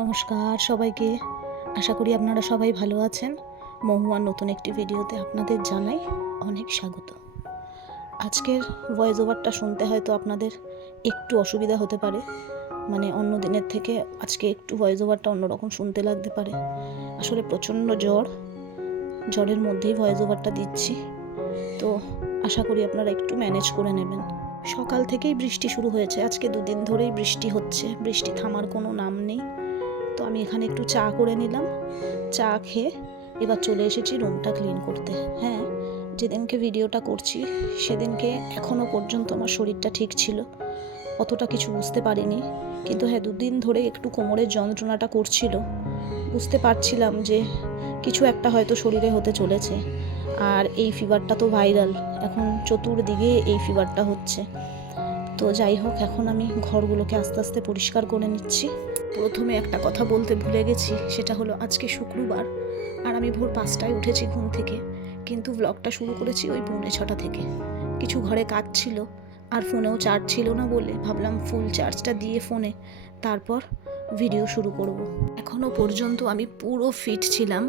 নমস্কার সবাইকে। আশা করি আপনারা সবাই ভালো আছেন। মহুয়ার নতুন একটি ভিডিওতে আপনাদের জানাই অনেক স্বাগত। আজকের ভয়েস ওভারটা শুনতে হয়তো আপনাদের একটু অসুবিধা হতে পারে, মানে অন্য দিনের থেকে আজকে একটু ভয়েস ওভারটা অন্যরকম শুনতে লাগতে পারে। আসলে প্রচণ্ড জ্বরের মধ্যেই ভয়েস ওভারটা দিচ্ছি, তো আশা করি আপনারা একটু ম্যানেজ করে নেবেন। সকাল থেকেই বৃষ্টি শুরু হয়েছে, আজকে 2 দিন ধরেই বৃষ্টি হচ্ছে, বৃষ্টি থামার কোনো নাম নেই। তো আমি এখানে একটু চা করে নিলাম, চা খেয়ে এবার চলে এসেছি রুমটা ক্লিন করতে। হ্যাঁ, যেদিনকে ভিডিওটা করছি সেদিনকে এখনও পর্যন্ত আমার শরীরটা ঠিক ছিল, অতটা কিছু বুঝতে পারিনি। কিন্তু হ্যাঁ, 2 দিন ধরে একটু কোমরের যন্ত্রণাটা করছিল, বুঝতে পারছিলাম যে কিছু একটা হয়তো শরীরে হতে চলেছে। আর এই ফিভারটা তো ভাইরাল, এখন চতুর্দিকে এই ফিভারটা হচ্ছে। তো যাই হোক, এখন আমি ঘরগুলোকে আস্তে আস্তে পরিষ্কার করে নিচ্ছি। প্রথমে একটা কথা বলতে ভুলে গেছি, সেটা হলো আজকে শুক্রবার আর আমি ভোর 5টায় উঠেছি ঘুম থেকে, কিন্তু ব্লগটা শুরু করেছি ওই 6:45 থেকে। কিছু ঘরে কাজ ছিল আর ফোনেও চার্জ ছিল না বলে ভাবলাম ফুল চার্জটা দিয়ে ফোনে তারপর ভিডিও শুরু করব। এখনও পর্যন্ত আমি পুরো ফিট ছিলাম,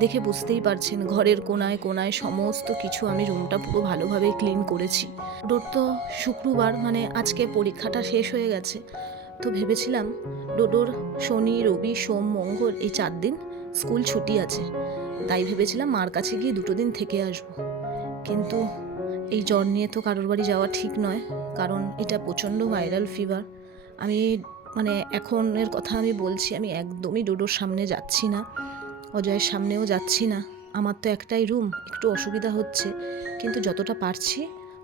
দেখে বুঝতেই পারছেন ঘরের কোনায় কোনায় সমস্ত কিছু আমি রুমটা পুরো ভালোভাবে ক্লিন করেছি। ডোর তো শুক্রবার, মানে আজকে পরীক্ষাটা শেষ হয়ে গেছে, তো ভেবেছিলাম ডোডোর শনি রবি সোম মঙ্গল এই 4 দিন স্কুল ছুটি আছে, তাই ভেবেছিলাম মার কাছে গিয়ে 2 দিন থেকে আসবো। কিন্তু এই জ্বর নিয়ে তো কারোর বাড়ি যাওয়া ঠিক নয়, কারণ এটা প্রচণ্ড ভাইরাল ফিভার। আমি এখনের কথা আমি বলছি, আমি একদমই ডোডোর সামনে যাচ্ছি না, অজয়ের সামনেও যাচ্ছি না। আমার তো একটাই রুম, একটু অসুবিধা হচ্ছে, কিন্তু যতটা পারছি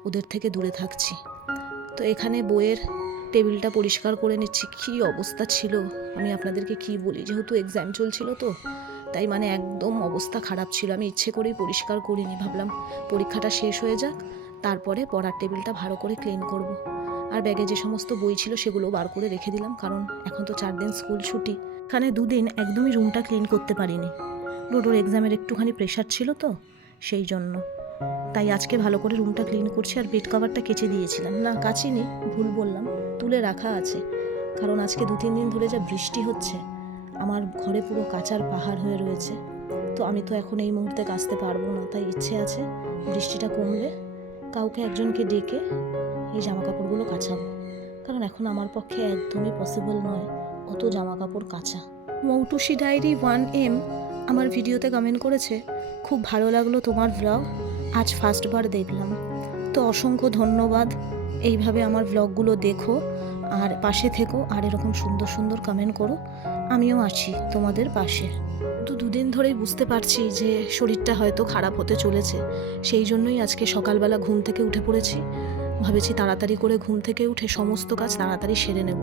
ওদের থেকে দূরে থাকছি। তো এখানে বইয়ের টেবিলটা পরিষ্কার করে নিচ্ছি। কী অবস্থা ছিল আমি আপনাদেরকে কি বলি, যেহেতু এক্সাম চলছিল তো তাই একদম অবস্থা খারাপ ছিল। আমি ইচ্ছে করেই পরিষ্কার করিনি, ভাবলাম পরীক্ষাটা শেষ হয়ে যাক, তারপরে পড়ার টেবিলটা ভালো করে ক্লিন করব। আর ব্যাগে যে সমস্ত বই ছিল সেগুলো বার করে রেখে দিলাম, কারণ এখন তো 4 দিন স্কুল ছুটি। এখানে 2 দিন একদমই রুমটা ক্লিন করতে পারিনি, ডোডোর এক্সামের একটুখানি প্রেশার ছিল তো সেই জন্য। তাই আজকে ভালো করে রুমটা ক্লিন করছি। আর বেড কভারটা কেচে দিয়েছিলাম, না কাচিনি, ভুল বললাম, তুলে রাখা আছে, কারণ আজকে 2-3 দিন ধরে যা বৃষ্টি হচ্ছে আমার ঘরে পুরো কাচার পাহাড় হয়ে রয়েছে। তো আমি তো এখন এই মুহূর্তে কাচতে পারবো না, তাই ইচ্ছে আছে বৃষ্টিটা কমলে কাউকে একজনকে ডেকে এই জামা কাপড়গুলো কাচাবো, কারণ এখন আমার পক্ষে একদমই পসিবল নয় অত জামা কাপড় কাচা। মৌটুসি ডায়েরি 1M আমার ভিডিওতে কমেন্ট করেছে, খুব ভালো লাগলো তোমার ব্লগ, আজ ফার্স্টবার দেখলাম। তো অসংখ্য ধন্যবাদ, এইভাবে আমার ব্লগগুলো দেখো আর পাশে থেকো, আর এরকম সুন্দর সুন্দর কমেন্ট করো, আমিও আছি তোমাদের পাশে। তো 2 দিন ধরেই বুঝতে পারছি যে শরীরটা হয়তো খারাপ হতে চলেছে, সেই জন্যই আজকে সকালবেলা ঘুম থেকে উঠে পড়েছি। ভেবেছি তাড়াতাড়ি করে ঘুম থেকে উঠে সমস্ত কাজ তাড়াতাড়ি সেরে নেব,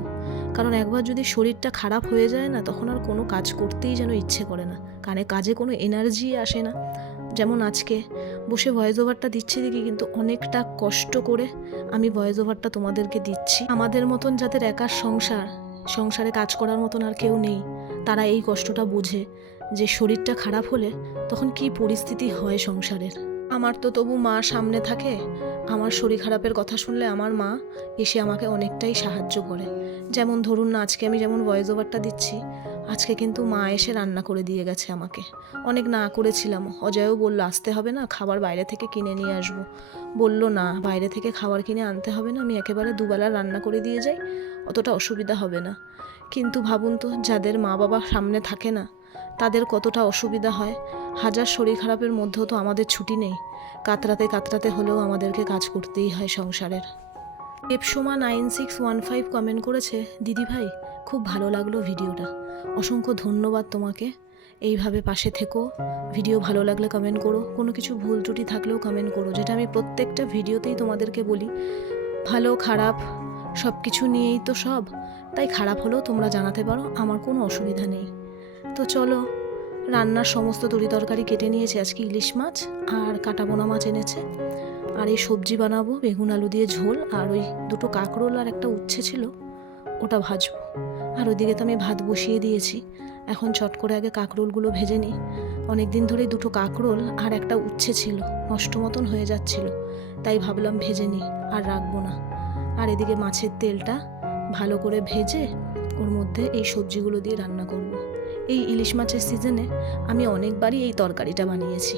কারণ একবার যদি শরীরটা খারাপ হয়ে যায় না, তখন আর কোনো কাজ করতেই যেন ইচ্ছে করে না, কাজে কোনো এনার্জি আসে না। যেমন আজকে বসে ভয়েস ওভারটা দিচ্ছি দেখি, কিন্তু অনেকটা কষ্ট করে আমি ভয়েস ওভারটা তোমাদেরকে দিচ্ছি। আমাদের মতন যাদের একার সংসারে কাজ করার মতন আর কেউ নেই, তারা এই কষ্টটা বোঝে যে শরীরটা খারাপ হলে তখন কি পরিস্থিতি হয় সংসারের। আমার তো তবু মা সামনে থাকে, আমার শরীর খারাপের কথা শুনলে আমার মা এসে আমাকে অনেকটাই সাহায্য করে। যেমন ধরুন না, আজকে আমি যেমন ভয়েস ওভারটা দিচ্ছি, আজকে কিন্তু মা এসে রান্না করে দিয়ে গেছে আমাকে। অনেক না করেছিলাম, অজয়ও বললো আসতে হবে না, খাবার বাইরে থেকে কিনে নিয়ে আসবো। বললো না, বাইরে থেকে খাবার কিনে আনতে হবে না, আমি একেবারে দুবেলা রান্না করে দিয়ে যাই, অতটা অসুবিধা হবে না। কিন্তু ভাবুন তো, যাদের মা বাবা সামনে থাকে না তাদের কতটা অসুবিধা হয়। হাজার শরীর খারাপের মধ্যেও তো আমাদের ছুটি নেই, কাতরাতে কাতরাতে হলেও আমাদেরকে কাজ করতেই হয় সংসারের। দেবসোমা 9615 কমেন্ট করেছে, দিদি ভাই খুব ভালো লাগলো ভিডিওটা, অসংখ্য ধন্যবাদ তোমাকে, এইভাবে পাশে থেকো, ভিডিও ভালো লাগলে কমেন্ট করো, কোনো কিছু ভুল ত্রুটি থাকলেও কমেন্ট করো, যেটা আমি প্রত্যেকটা ভিডিওতেই তোমাদেরকে বলি। ভালো খারাপ সব কিছু নিয়েই তো সব, তাই খারাপ হলেও তোমরা জানাতে পারো, আমার কোনো অসুবিধা নেই। তো চলো, রান্নার সমস্ত তরিতরকারি কেটে নিয়েছে, আজকে ইলিশ মাছ আর কাটাবোনা মাছ এনেছে, আর এই সবজি বানাবো বেগুন আলু দিয়ে ঝোল, আর ওই 2টো কাঁকরোল আর একটা উচ্ছে ছিল ওটা ভাজবো। আর ওইদিকে তো আমি ভাত বসিয়ে দিয়েছি, এখন চট করে আগে কাঁকরোলগুলো ভেজে নিই। অনেক দিন ধরেই 2টো কাঁকরোল আর একটা উচ্ছে ছিল, নষ্ট মতন হয়ে যাচ্ছিল, তাই ভাবলাম ভেজে নিই আর রাখবো না। আর এদিকে মাছের তেলটা ভালো করে ভেজে ওর মধ্যে এই সবজিগুলো দিয়ে রান্না করব। এই ইলিশ মাছের সিজনে আমি অনেকবারই এই তরকারিটা বানিয়েছি,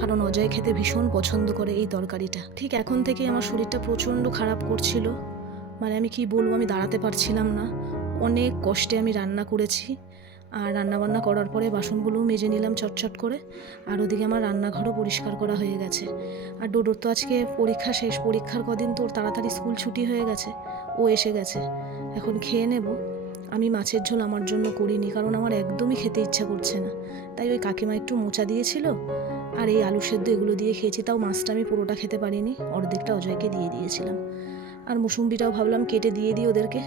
কারণ অজয় খেতে ভীষণ পছন্দ করে এই তরকারিটা। ঠিক এখন থেকেই আমার শরীরটা প্রচণ্ড খারাপ করছিল, মানে আমি কি বলবো, আমি দাঁড়াতে পারছিলাম না। অনেক কষ্টে আমি রান্না করেছি, আর রান্নাবান্না করার পরে বাসনগুলোও মেজে নিলাম চটচট করে, আর ওদিকে আমার রান্নাঘরও পরিষ্কার করা হয়ে গেছে। আর ডোডোর তো আজকে পরীক্ষা শেষ, পরীক্ষার কদিন তোর তাড়াতাড়ি স্কুল ছুটি হয়ে গেছে, ও এসে গেছে, এখন খেয়ে নেব। আমি মাছের ঝোল আমার জন্য করিনি, কারণ আমার একদমই খেতে ইচ্ছা করছে না, তাই ওই কাকিমা একটু মোচা দিয়েছিল আর এই আলু সেদ্ধ এগুলো দিয়ে খেয়েছি। তাও মাছটা আমি পুরোটা খেতে পারিনি, অর্ধেকটা অজয়কে দিয়ে দিয়েছিলাম। আর মুসুম্বিটাও ভাবলাম কেটে দিয়ে দিই ওদেরকে।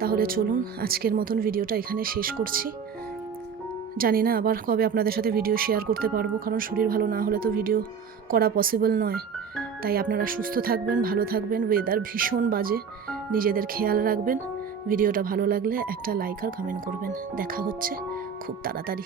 তাহলে চলুন আজকের মতন ভিডিওটা এখানে শেষ করছি। জানি না আবার কবে আপনাদের সাথে ভিডিও শেয়ার করতে পারবো, কারণ শরীর ভালো না হলে তো ভিডিও করা পসিবল নয়। তাই আপনারা সুস্থ থাকবেন, ভালো থাকবেন। ওয়েদার ভীষণ বাজে, নিজেদের খেয়াল রাখবেন। ভিডিওটা ভালো লাগলে একটা লাইক আর কমেন্ট করবেন। দেখা হচ্ছে খুব তাড়াতাড়ি।